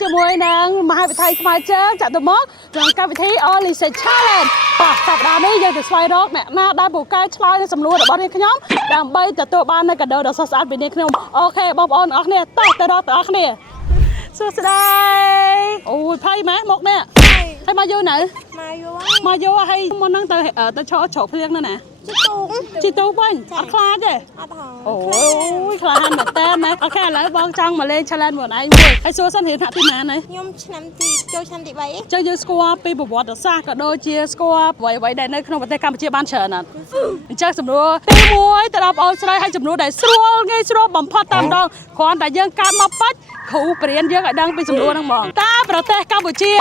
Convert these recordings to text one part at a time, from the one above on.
ជាមួយនឹងមហាវិថីថ្មជើងចាក់ទៅមកក្នុងកម្មវិធី Only Say Challenge បាទសប្តាហ៍នេះយើងទៅស្វែងរកអ្នកណាដែលពូកែឆ្លើយនឹងសំណួររបស់នាងខ្ញុំដើម្បីទទួលបាននូវកាដូដ៏ស្រស់ស្អាតពីនាងខ្ញុំអូខេបងប្អូនអរគ្នាតោះទៅរកទាំងអស់គ្នាសួស្តីអូយភ័យម៉ែមកនេះហើយមកយូរនៅមកយូរហើយមុនហ្នឹងទៅឈរជ្រកភ្លៀងនោះណាជីទូវិញអត់ខ្លាចទេអត់ហ៎អូយខ្លាចមែនតើណាអូខេឥឡូវបងចង់មកលេង challenge មួយឯងមួយហើយសួរសិនរៀនថ្នាក់ទីណានេះខ្ញុំឆ្នាំទី3ចុះយើងស្គាល់ពីប្រវត្តិសាស្ត្រក៏ដូចជាស្គាល់អ្វីដែលនៅក្នុងប្រទេសកម្ពុជាបានច្រើនណាស់អញ្ចឹងសំណួរទី1ទៅដល់បងស្រីហើយសំណួរដែលស្រួលងាយស្រួលបំផុតតែម្ដងគ្រាន់តែយើងកាត់មកបាច់គ្រូបរៀនយើងឲ្យដឹងពីសំណួរហ្នឹងហ្មងតើប្រទេសកម្ពុជា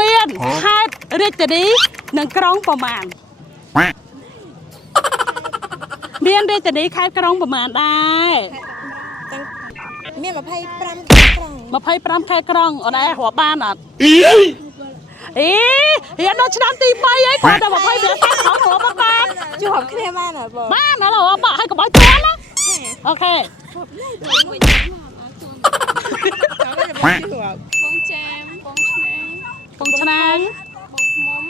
មានខេត្តរាជធានីនិងក្រុងប្រមាណមានរាជធានីខេត្តក្រុងប្រមាណដែរមាន25ខេត្តក្រុង25ខេត្តក្រុងអូនឯងរាប់បានអត់រៀនដល់ឆ្នាំទី3ហើយគាត់តែ25ខេត្តក្រុងរាប់បានជួបគ្នាបានហ៎បងបានឥឡូវរាប់ឲ្យកុំឲ្យទាន់ណាអូខេបងចាមបងឆ្នាំងបងឃ្មុំ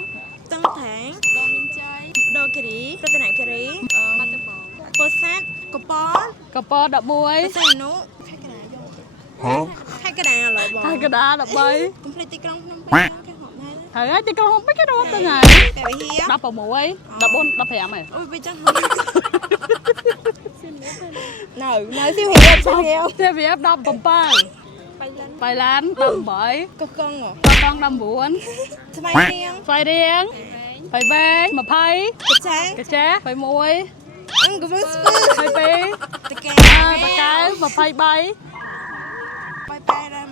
តឹងថាងបងមានជ័យដូគិរីរតនគិរីបាត់ដំបងពោធិ៍សាត់កពត11សានុខេត្តកណ្ដាលឥឡូវបងខេត្តកណ្ដាល13កុំភ្លេចទីក្រុងភ្នំពេញគេហត់ដែរហើយទីក្រុងភ្នំពេញគេរាប់ទៅថ្ងៃតែវិហារ16 14 15ហើយអូយពេលចឹងនៅសៀមរាបសៀមរាប17បៃឡាន18កកង19ស្វាយរៀងបៃវែង20កចា21អង្គរស្ពឺ22តកែ23បាយប៉ែរ៉ាំ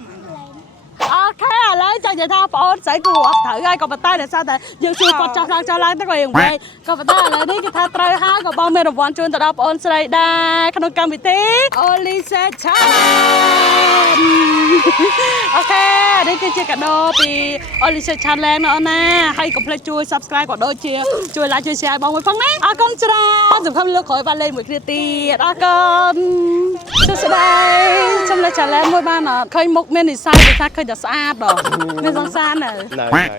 អូខេឥឡូវចង់និយាយថាបងអូនស្រីគួរអត់ត្រូវហើយក៏ប៉ុន្តែដោយសារតែយើងសួរគាត់ចោះឡើងទៅក៏យើងវិញក៏ប៉ុន្តែឥឡូវនេះគេថាត្រូវហើយក៏បងមានរង្វាន់ជូនទៅដល់បងអូនស្រីដែរក្នុងកម្មវិធី Only Say Challenge អូខេនេះគឺជាកាដូពី Only Say Challenge ណាអូនណាហើយកុំភ្លេចជួយ Subscribe ក៏ដូចជាជួយ Like ជួយ Share បងមួយផងណាអរគុណច្រើនសង្ឃឹមលើកក្រោយបានលេងមួយគ្នាទៀតអរគុណសួស្តីខ្ញុំលេង Challenge មួយបានអត់ឃើញមុខមាននិស័យដូចថាឃើញតែស្អាតដល់មានសង្សារនៅ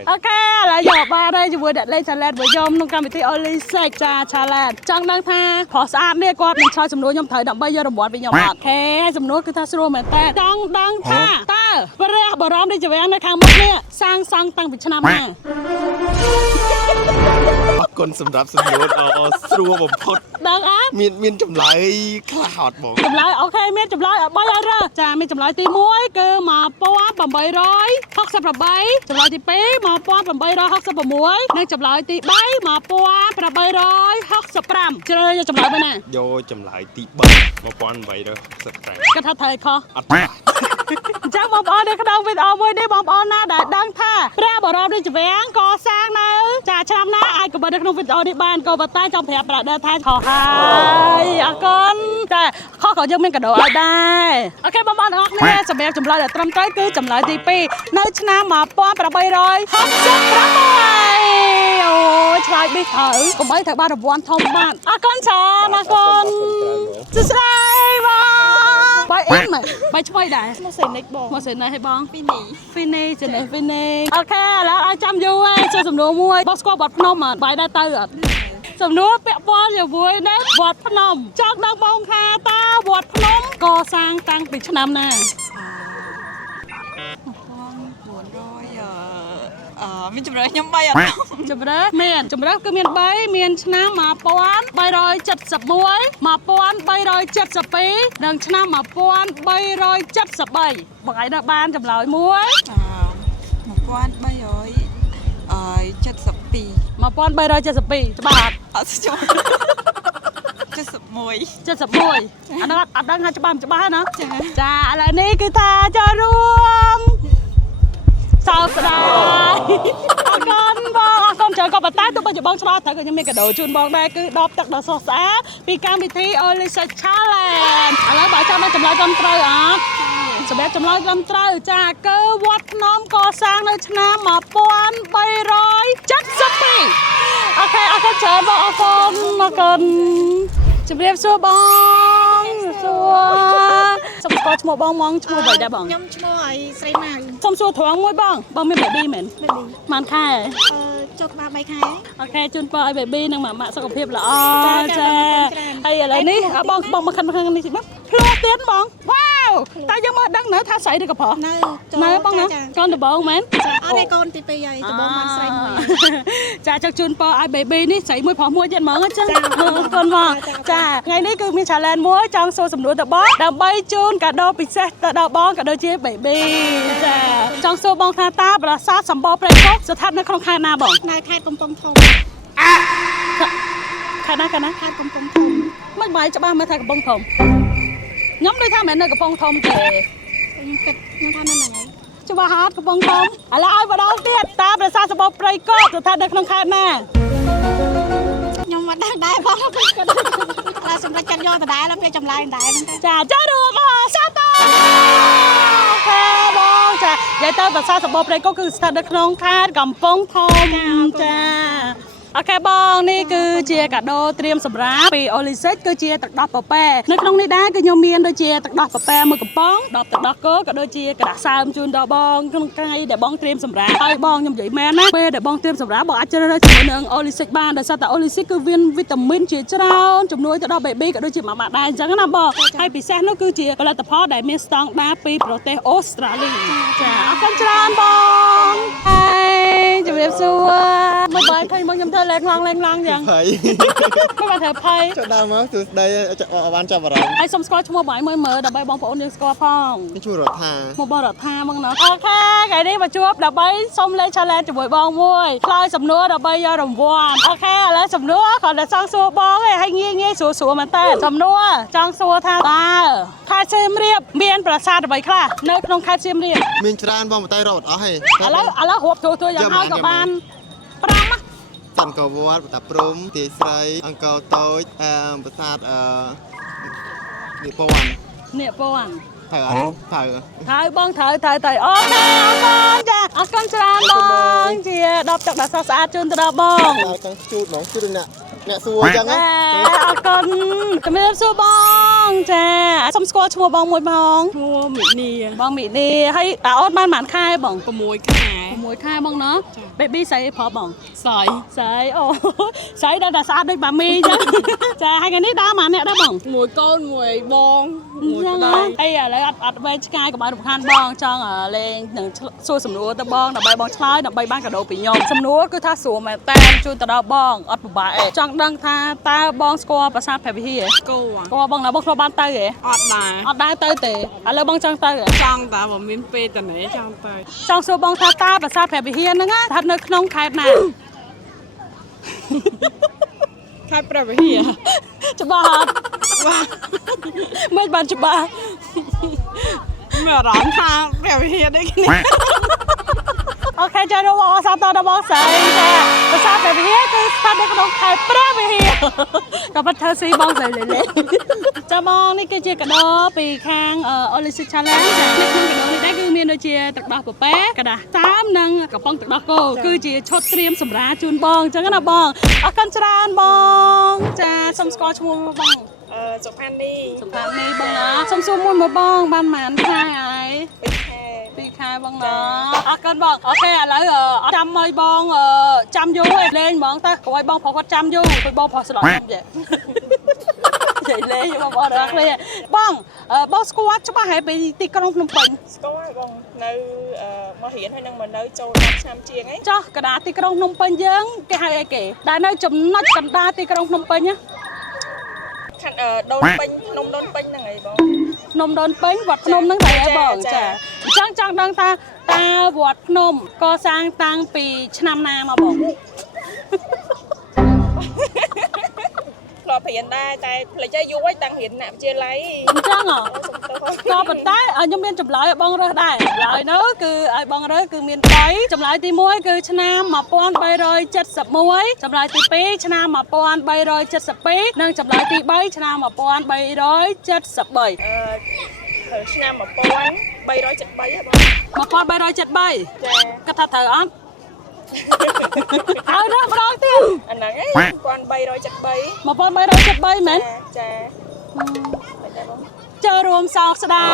អូខេឥឡូវយកបានហើយជាមួយអ្នកលេង Challenge របស់ខ្ញុំក្នុងកម្មវិធី Only Say Challenge ចង់ដឹងថាប្រុសស្អាតនេះគាត់នឹងឆ្លើយសំណួរខ្ញុំត្រូវដើម្បីយករង្វាន់ពីខ្ញុំអត់អូខេសំណួរគឺថាស្រួលមែនតើចង់ដឹងថាតើព្រះបរមរាជវាំងនៅខាងមុខនេះសាងសង់តាំងពីឆ្នាំណាអរគុណសម្រាប់សំណួរស្រួលបំផុតដឹងអត់មានចម្លើយខ្លះអត់បងចម្លើយអូខេមានចម្លើយឲ្យ3ឲ្យរើសចាមានចម្លើយទី1គឺ1868ចម្លើយទី21866និងចម្លើយទី31865ជ្រើសយកចម្លើយទៅណាយកចម្លើយទី3 1865គាត់ថាត្រូវខុសអត់អញ្ចឹងបងប្អូននៅក្នុងវីដេអូមួយនេះបងប្អូនណាដែលដឹងថាព្រះបរមរាជវាំងកសាងនៅចាឆ្នាំណាអាចកុំនៅក្នុងវីដេអូនេះបានក៏ប៉ុន្តែចង់ប្រាប់ប្រដៅថាខុសហើយអរគុណតែខុសក៏យើងមានកាដូឲ្យដែរអូខេបងប្អូនទាំងអស់គ្នាសម្រាប់ចម្លើយដែលត្រឹមត្រូវគឺចម្លើយទី2នៅឆ្នាំ1866អូឆ្លើយប៊ីត្រូវកុំអីត្រូវបានរង្វាន់ធំបានអរគុណច្រើនអរគុណសួស្តីបងបាយអ៊ីមបាយឆ្វៃដែរមកសេនិចបងមកសេនិចឲ្យបងហ្វីនីចេះហ្វីនីអូខេឥឡូវឲ្យចាំយូរហើយចូលសំណួរមួយបងស្គាល់វត្តភ្នំអត់បាយដែរទៅអត់សំណួរពាក់ព័ន្ធជាមួយនឹងវត្តភ្នំចង់ដឹងបងថាតើវត្តភ្នំកសាងតាំងពីឆ្នាំណាមានចម្រើសខ្ញុំ3អត់ចម្រើសមានចម្រើសគឺមាន3មានឆ្នាំ1371 1372និងឆ្នាំ1373បងឯងនៅបានចម្លើយមួយ1372 ច្បាស់អត់ច្បាស់71អត់ដឹងថាច្បាស់ណាចាឥឡូវនេះគឺថាចូលរួមសោកស្ដាយអរគុណបងអរគុណច្រើនក៏ប៉ុន្តែទោះបីជាបងឆ្លោះត្រូវក៏ខ្ញុំមានកាដូជូនបងដែរគឺដបទឹកដ៏ស្រស់ស្អាតពីកម្មវិធី Only Say Challenge ឥឡូវបើចាំដល់ចម្លើយត្រឹមត្រូវអត់សម្រាប់ចម្លើយត្រឹមត្រូវចាគឺវត្តភ្នំកសាងនៅឆ្នាំ1372អូខេអរគុណច្រើនបងអរគុណជំរាបសួរបងសួរ សុំស្គាល់ឈ្មោះបងឈ្មោះបីដែរបង ខ្ញុំឈ្មោះឲ្យស្រីម៉ៅ សុំសួរត្រង់មួយបងមាន baby មែន baby ប៉ុន្មានខែ ចូលក្បាល3ខែ អូខេជូនពរឲ្យ baby និងម៉ាក់សុខភាពល្អ ចា ហើយឥឡូវនេះបងមកខាងនេះមកភ្លោះទៀតបងវ៉ាវតែយើងមើលដឹងនៅថាស្រីឬក៏ប្រុស នៅ នៅបងណាកូនដំបងមែន អត់ទេកូនទី2ហើយដំបងបានស្រីមួយ ចាចង់ជូនពរឲ្យ baby នេះស្រីមួយប្រុសមួយទៀតហ្មងចាអរគុណបងចាថ្ងៃនេះគឺមាន challenge មួយចង់សួរសំណួរទៅបងដើម្បីជូនកាដូពិសេសទៅដល់បងក៏ដូចជា baby ចាចង់សួរបងថាតើប្រាសាទសម្បរព្រៃកុកស្ថិតនៅក្នុងខេត្តណាបង នៅខេត្តកំពង់ធំ ខេត្តណា ខេត្តកំពង់ធំ មិនបាយច្បាស់មើលថាកំពង់ធំខ្ញុំដូចថាមិននៅកំពង់ធំទេ ខ្ញុំគិតខ្ញុំថានៅហ្នឹងហើយ ច្បាស់ហត់កំពង់ធំឥឡូវឲ្យម្ដងទៀតតើប្រាសាទសម្បរព្រៃកុកស្ថិតនៅក្នុងខេត្តណា ខ្ញុំមិនដឹងដែរបងគាត់តែសម្រាប់ចាត់យកដដែលពេលចម្លើយដដែលហ្នឹង ចាចារួមអសាទរអូខេបងចានិយាយទៅប្រាសាទសម្បរព្រៃកុកគឺស្ថិតនៅក្នុងខេត្តកំពង់ធំចាអូខេបងនេះគឺជាកាដូត្រៀមសម្រាប់ពីអូលីសិចគឺជាទឹកដោះប៉ប៉ែនៅក្នុងនេះដែរគឺខ្ញុំមានដូចជាទឹកដោះប៉ប៉ែមួយកំប៉ុង10ទឹកដោះគោក៏ដូចជាกระดาษសើមជូនដល់បងក្នុងថ្ងៃដែលបងត្រៀមសម្រាប់ហើយបងខ្ញុំនិយាយមែនណាពេលដែលបងត្រៀមសម្រាប់បងអាចជ្រើសរើសជាមួយនឹងអូលីសិចបានដោយសារតែអូលីសិចគឺមានវីតាមីនជាច្រើនជំនួយទៅដល់ baby ក៏ដូចជាម៉ាក់ដែរអញ្ចឹងណាបងហើយពិសេសនោះគឺជាផលិតផលដែលមានស្តង់ដារពីប្រទេសអូស្ត្រាលីចាអរគុណច្រើនបងហើយជំរាបសួរមកបាយឃើញមកខ្ញុំធ្វើលេងឡងយ៉ាង ភ័យ មកបាត់ធ្វើភ័យ ចុះដើមមកទស្សដីបានចាប់អារម្មណ៍ ហើយសុំស្គាល់ឈ្មោះបាយមើលដើម្បីបងប្អូនយើងស្គាល់ផង ឈ្មោះរដ្ឋា មកបងរដ្ឋាមកណោះអូខេថ្ងៃនេះមកជួបដើម្បីសុំលេង challenge ជាមួយបងមួយឆ្លើយសំណួរដើម្បីយករង្វាន់អូខេឥឡូវសំណួរគ្រាន់តែចង់សួរបងឯងហើយងាយស្រួលមែនតើសំណួរចង់សួរថាតើខេត្តសៀមរាបមានប្រាសាទអ្វីខ្លះនៅក្នុងខេត្តសៀមរាប មានច្រើនបងតែរត់អស់ហេ ឥឡូវរាប់ទួយ៉ាងហើយក៏បាន5ណា អង្គរវត្តបតាព្រំទាយស្រីអង្គរតូចប្រាសាទនិពន្ធ នេះពន់ ត្រូវបងត្រូវអូខេអរគុណចាអរគុណច្រើនបងជា10ទឹកដ៏ស្រស់ស្អាតជូនទៅដល់បង ដល់ទាំងជូតហ្មងជូតអ្នកសួរអញ្ចឹង អរគុណជំរាបសួរបងចាសុំស្គាល់ឈ្មោះបងមួយបង ឈ្មោះមីនី បងមីនីហើយអូនបានប៉ុន្មានខែបង 6ខែ 6ខែបងណោះ baby ស្រីប្រុសបង ស្រី ស្រីអូស្រីដល់តែស្អាតដូចបាមីអញ្ចឹងចាហើយថ្ងៃនេះដើរមកអ្នកដែរបង មួយកូនមួយបងមួយ ចឹង ប្តី ហើយឥឡូវអត់វែងឆ្ងាយក៏បានរំខានបងចង់លេងនឹងសួរសំណួរទៅបងដើម្បីបងឆ្លើយដើម្បីបានកាដូពីខ្ញុំសំណួរគឺថាស្រួលមែនតែជូនទៅដល់បងអត់ពិបាកទេចង់ដឹងថាតើបងស្គាល់ប្រាសាទព្រះវិហារ គោ ស្គាល់បងណាបងធ្លាប់បានទៅហ៎ អត់ដែរ អត់ដែរទៅទេឥឡូវបងចង់ទៅហ៎ ចង់តែបើមានពេលតនេះចង់ទៅ ចង់សួរបងថាតើប្រាសាទព្រះវិហារហ្នឹងស្ថិតនៅក្នុងខេត្តណា ខេត្តព្រះវិហារ ច្បាស់អត់មិនបានច្បាស់ មានអារម្មណ៍ថាព្រះវិហារដូចគ្នា អូខេចាលោកអសាទរដល់បងស្រីចាប្រាសាទព្រះវិហារគឺស្ថិតនៅក្នុងខេត្តព្រះវិហារក៏ប៉ុន្តែស៊ីបងស្រីលេចាបងនេះគឺជាកាដូពីខាងអូលីស៊ី challenge ចានៅក្នុងកាដូនេះដែរគឺមានដូចជាទឹកដោះប៉ប៉ែกระดาษតាមនិងកំប៉ុងទឹកដោះគោគឺជាឈុតត្រៀមសម្រាប់ជូនបងអញ្ចឹងណាបងអរគុណច្រើនបងចាសុំស្គាល់ឈ្មោះបង សុផានី សំខាន់នេះបងណាសុំសួរមួយមកបងបានប៉ុន្មានខែហើយ 2 ខែបងណាអរគុណបងអូខេឥឡូវអត់ចាំឲ្យបងចាំយូរឯងលេងហ្មងតើកុំឲ្យបងប្រុសគាត់ចាំយូរពេលបងប្រុសស្ដាប់ខ្ញុំចេះចេះលេងបងអរគ្នាបងស្គាល់ច្បាស់ហេពីទីក្រុងភ្នំពេញ ស្គាល់ហើយបងនៅមករៀនហើយនឹងមកនៅចូល10ឆ្នាំជាងអី ចុះកណ្ដាលទីក្រុងភ្នំពេញយើងគេហៅអីគេដែលនៅចំណុចកណ្ដាលទីក្រុងភ្នំពេញណា ខាងដូនពេញភ្នំដូនពេញហ្នឹងអីបង ភ្នំដូនពេញវត្តភ្នំហ្នឹងតែអីបងចាអញ្ចឹងចង់ដឹងថាតើវត្តភ្នំកសាងតាំងពីឆ្នាំណាមកបង ធ្លាប់រៀនដែរតែផ្លេចឲ្យយូរហើយតាំងរៀនណាវិទ្យាល័យ អញ្ចឹងហ៎ក៏ប៉ុន្តែខ្ញុំមានចម្លើយឲ្យបងរើសដែរចម្លើយនោះគឺឲ្យបងរើសគឺមាន3ចម្លើយទី1គឺឆ្នាំ1371ចម្លើយទី2ឆ្នាំ1372និងចម្លើយទី3ឆ្នាំ1373 ឆ្នាំ1373ហ៎បង 1373 ចា គាត់ថាត្រូវអត់ហើយរើសម្ដងទៀត អាហ្នឹងឯង1373 1373មែន ចា ច ចូលរួមសោកស្ដាយ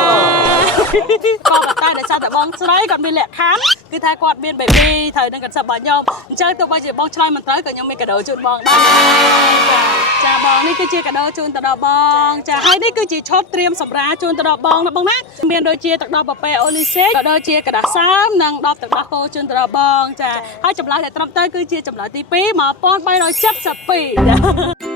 ក៏ប៉ុន្តែដោយសារតែបងស្រីគាត់មានលក្ខខណ្ឌគឺថាគាត់មាន baby ត្រូវនឹងគាត់សប្បាយខ្ញុំអញ្ចឹងទោះបីជាបងឆ្លើយមិនត្រូវក៏ខ្ញុំមានកាដូជូនបងដែរចាបងនេះគឺជាកាដូជូនទៅដល់បងចាហើយនេះគឺជាឈុតត្រៀមសម្រាប់ជូនទៅដល់បងណាបងណាមានដូចជាទឹកដោះប៉ាប៉េអូលីសេក៏ដូចជាกระดาษសើមនិងដបទឹកដោះគោជូនទៅដល់បងចាហើយចម្លើយដែលត្រឹមត្រូវគឺជាចម្លើយទី2 1372ចា